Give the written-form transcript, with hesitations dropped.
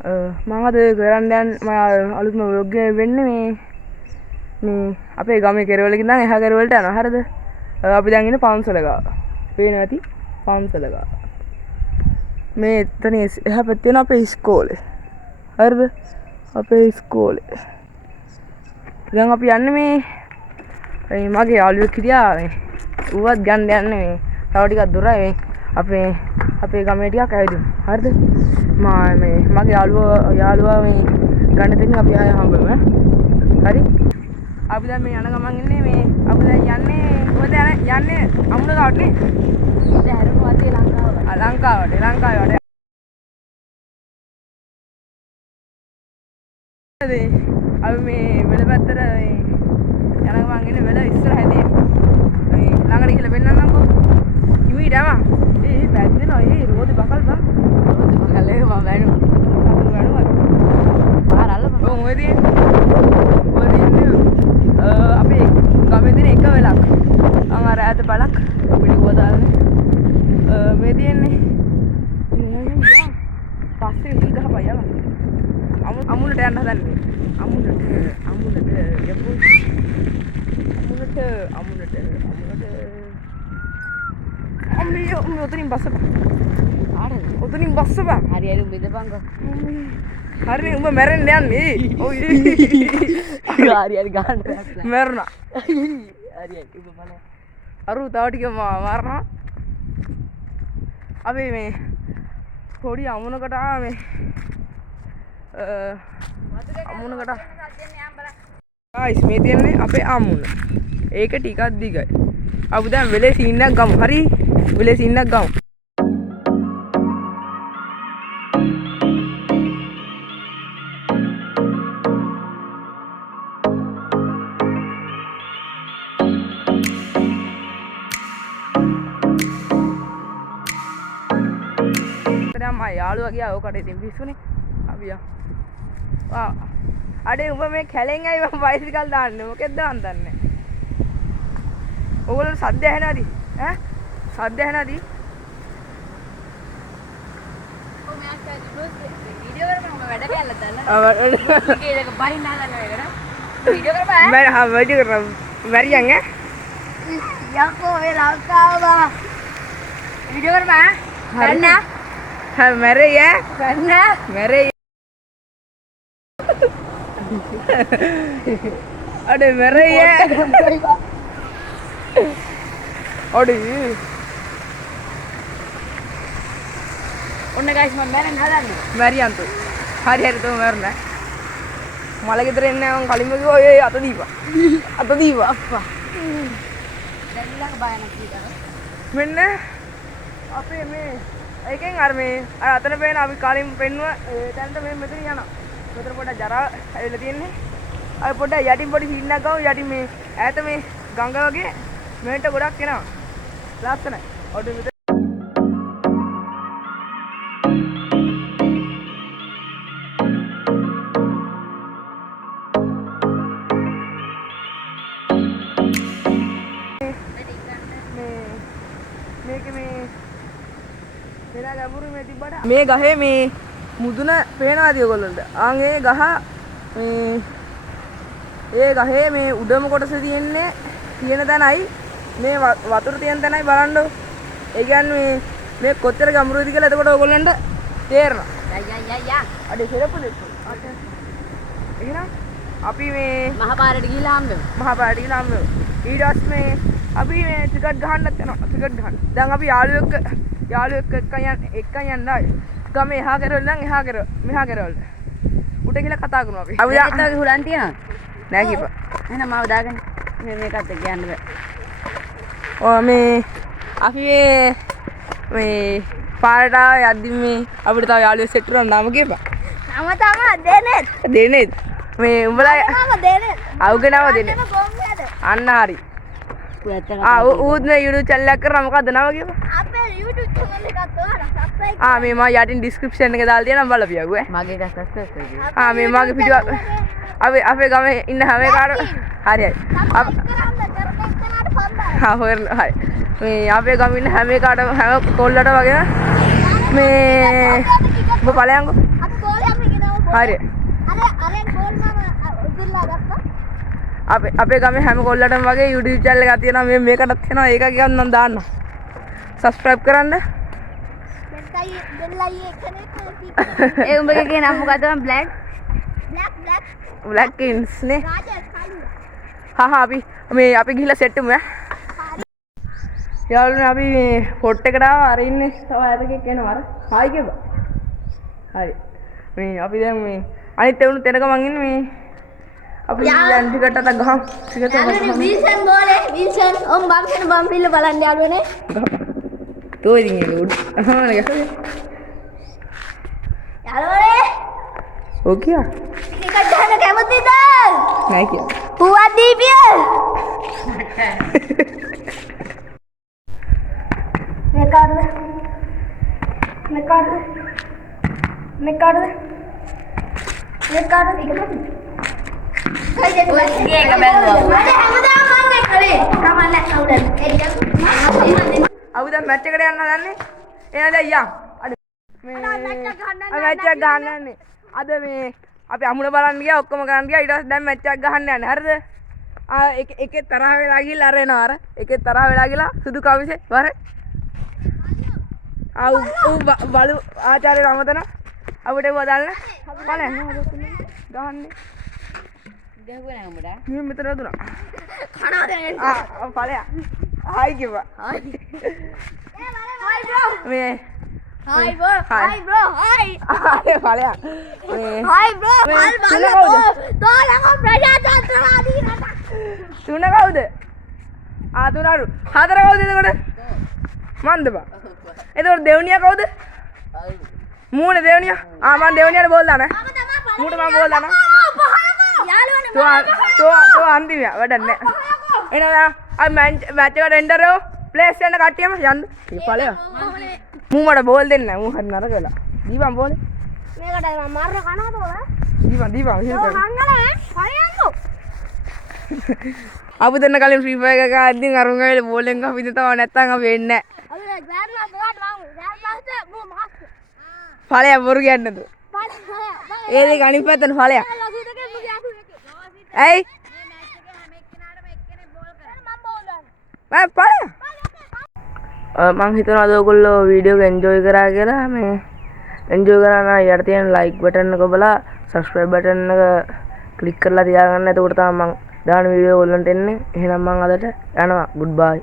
මම අද කරන්න යන මම අලුත්ම vlog එක වෙන්නේ මේ අපේ ගමේ කෙරවලකින් නම් එහා කෙරවලට යනවා හරිද? අපි දැන් ඉන්නේ පන්සල ගාව. පේනවා ඇති පන්සල ගාව. මේ එතන එහා පැත්තේ තියෙන අපේ ඉස්කෝලේ. හරිද? අපේ ඉස්කෝලේ. දැන් අපි යන්නේ මේ මගේ යාළුවෙක් හිටියා මේ. ඌවත් ගන්න යන්නේ මේ. තව ටිකක් දුරයි මේ. අපේ ගමේ ටිකක් ඇවිදිමු. හරිද? මේ මගේ යාළුවා මේ ගන්න දෙන්නේ අපි ආයෙ හම්බෙමු. හරි? අපි දැන් මේ යන ගමන් ඉන්නේ මේ අපි දැන් යන්නේ කොහෙද යන්නේ අමුණ ගාවට නේ? දැන් හැරුණු වාතේ ලංකාවට. ලංකාවට. අපි මේ වෙල පැත්තට මේ යන ගමන් ඉන්නේ වෙල ඉස්සරහදී. මේ ළඟට ගිහලා පෙන්නන්නම්කෝ. හිමීටම පැද්දෙනවා රෝදේ බකල් බා. රෝදේ බකල් එක මම වැණුවා. පාරල්ල මම ඔය අපේ ගමේ තියෙන එක වෙලක්. අර ඈත බලක් අපිට ගොඩාලනේ. මේ තියෙන්නේ පස්සේ හිල් ගහපන් යන්න. අමුණට යන්න හදන්නේ. අමුණට යපු. අමුණට. අම්මියෝ උතනින් බස්සපන්. ආරද? උතනින් බස්සපන්. හරි හරි බෙදපන්කෝ. හරි උඹ මැරෙන්න යන්නේ. ඔය. හරි ගන්න. මැරුණා. හරි උඹ බලන්න. අරු තව ටික මරනවා. අපි මේ පොඩි අමුණකට මේ අමුණකට ආයිස් මේ තියන්නේ අපේ අමුණ. ඒක ටිකක් දිගයි. අපි දැන් වෙලේ සීන් එකක් ගමු. හරි? වෙලේ සීන් එකක් ගමු. යාළුවා ගියා ඕකට ඉතින් පිස්සුනේ අපි යා අඩේ උඹ මේ කැලෙන් ඇයි මම බයිසිකල් දාන්නේ මොකෙද්ද මන් දන්නේ ඕගොල්ලෝ සද්ද ඇහෙනවද ඈ සද්ද ඇහෙනවද ඔය මෙයා වීඩියෝ කරපන් මම වැඩ කැල්ල දාන්න ඒක බහින්න හදන්න වෙනවා වීඩියෝ කරපන් මම හා වීඩියෝ කරපන් මරියන් ඈ යකෝ ඒ ලංකාව වීඩියෝ කරපන් හරිනා मेरे ये करना मेरे अरे मेरे ये अरे उन्हें गाइस मैं मेरे ना जाने मेरी आंतु हरी हरी तो मेरे ना माला किधर इन्हें हम खाली में वो ये आता दीवा अप्पा डल्ला बाय ना की मैंने अपने में ඒකෙන් අර මේ අර අතන පේන අපි කලින් පෙන්නුව එතනට මේ මෙතන යනවා. මෙතන පොඩ්ඩක් ජරා ඇවිල්ලා තියෙන්නේ. අපි පොඩ්ඩක් යටින් පොඩි සීන් එකක් ගමු. යටින් මේ ඈත මේ ගඟ වගේ මේකට ගොඩක් එනවා. ලස්සනයි. ඔඩු මෙතන මේ ගහේ මේ මුදුන පේනවාද ඔයගොල්ලන්ට? ආන් ඒ ගහ ඒ ගහේ මේ උඩම කොටසේ තියෙන තැනයි මේ වතුර තියෙන තැනයි බලන්න. ඒ කියන්නේ මේ කොච්චර ගැඹුරුද කියලා එතකොට ඔයගොල්ලන්ට තේරෙනවා. යා. අඩේ සෙරපු දෙන්න. එහෙනම් අපි මේ මහා පාරට ගිහලා හම්බෙමු. ඊට පස්සේ අපි මේ ටිකට් ගහන්නත් යනවා. ටිකට් ගහන්න. දැන් අපි යාළුවෙක් එක්ක යන්නයි. ගමේ එහා කෙරවල නම් මෙහා කෙරවල. උඩ ගිහලා කතා කරමු අපි. අපි තාත්තගේ හුලන් තියනවා. නෑ කීපා. එහෙනම් මාව දාගන්න. මේකත් එක්ක යන්න බෑ. මේ අපි මේ පාරට යද්දි මේ අපිට තව යාළුවෙක් සෙට් කරන්න නම කීපා. නම තමයි දෙනෙත්. මේ උඹලා නම දෙනෙත්. අවුගේ නම දෙනෙත්. අන්න හරි. ඌත් මේ YouTube channel එක කරා මොකද්ද නම කියපන් අපේ YouTube channel එකත් ඔයාලා subscribe මේ මම යටින් description එකේ දාලා තියෙනවා බලපියගු මගේ එක subscribe කරගන්න මේ මගේ වීඩියෝ අපේ ගමේ ඉන්න හැම කාට හරි හරි මේ අපේ ගමේ ඉන්න හැම කාට හැම කොල්ලට වගේ මේ ඔබ ඵලයන්කෝ අපි ගෝලයක් හරි. අපේ ගමේ හැම කොල්ලටම වගේ YouTube channel එකක් තියෙනවා. මේකටත් එනවා. ඒක ගියන් මම දාන්න. subscribe කරන්න. ඒ උඹගේ නම මොකද? black kings නේ. අපි ගිහලා සෙට් වෙමු ඈ. යාළුවනේ අපි මේ පොට් එකට ආවා. අර ඉන්නේ තව ඇතකෙක් එනවා අර. හායි කියපන්. හරි. මේ අපි දැන් මේ අනිත් එවුණු තැනක මං ඉන්නේ මේ අපි දැන් ටිකට අත ගහමු. ටිකට යාළුවනේ විල්සන් බෝලේ විල්සන් ඔම් බම් පිල්ල බලන්න යාළුවනේ. තෝ ඉතින් ඒක උඩ. යාළුවනේ ඕකිය. ටිකට් ගන්න කැමතිද? නෑ කිය. පුවත් දීපිය. Mekarda. අපි දැන් මැච් එකට යන්න හදන්නේ. එහෙනම් දැන් යම්. අද මැච් එක ගහන්න යන්නේ. අද මේ අපි අමුණ බලන්න ගියා ඔක්කොම ගන්න ගියා. ඊට පස්සේ දැන් මැච් එකක් ගහන්න යන්නේ. හරිද? එකේ තරහ වෙලා ගිහලා අර එනවා අර. එකේ තරහ වෙලා ගිහලා සුදු කවිසේ වරේ. බලු ආචාර්ය රමතන අපිට වදාන්න බලන්න ගහන්නේ ගහුවේ නෑ උඹට මම මෙතන දුනා කනවද ඵලයා හායි කිව්වා හායි බ්‍රෝ මේ හායි බ්‍රෝ හායි ඵලයා මේ හායි බ්‍රෝ තෝලක ප්‍රජාතන්ත්‍රවාදී රට තුන කවුද තුනරු හතර කවුද එතකොට මන්ද බා එතකොට දෙවනියා කවුද මූණ දෙවනියා මම දෙවනියාට බෝල් දාන මූණ මම බෝල් දාන තෝ අන්තිමයා වැඩක් නෑ එහෙනම් අපි මැච් එකට එන්ටර් වෙමු ප්ලේස් යන කට්ටියම යන්න මේ ඵලයා මූ මට බෝල් දෙන්න නෑ මූ හරි නරක වෙලා දීපන් බෝල් මේකට මම මාරන කනවද ඔය දීපන් හංගලා ඵලයන්කෝ අපි දෙන්න කලින් ෆ්‍රී ෆයර් එක ගාද්දී අරුන් ගාවේ බෝල් එකක් අපි දෙතව නැත්තම් අපි වෙන්නේ නෑ ඵලයා බොරු කියන්නේ නේද ඒ දෙක අනිත් පැත්තට ඵලයා ඇයි මං හිතනවා අද ඔයගොල්ලෝ වීඩියෝ එක එන්ජොයි කරා කියලා මේ එන්ජොයි කරා නම් යට තියෙන ලයික් බටන් එක ඔබලා සබ්ස්ක්‍රයිබ් බටන් එක ක්ලික් කරලා තියාගන්න එතකොට තමයි මං දාන වීඩියෝ ඔයගොල්ලන්ට එන්නේ එහෙනම් මං අදට යනවා ගුඩ් බයි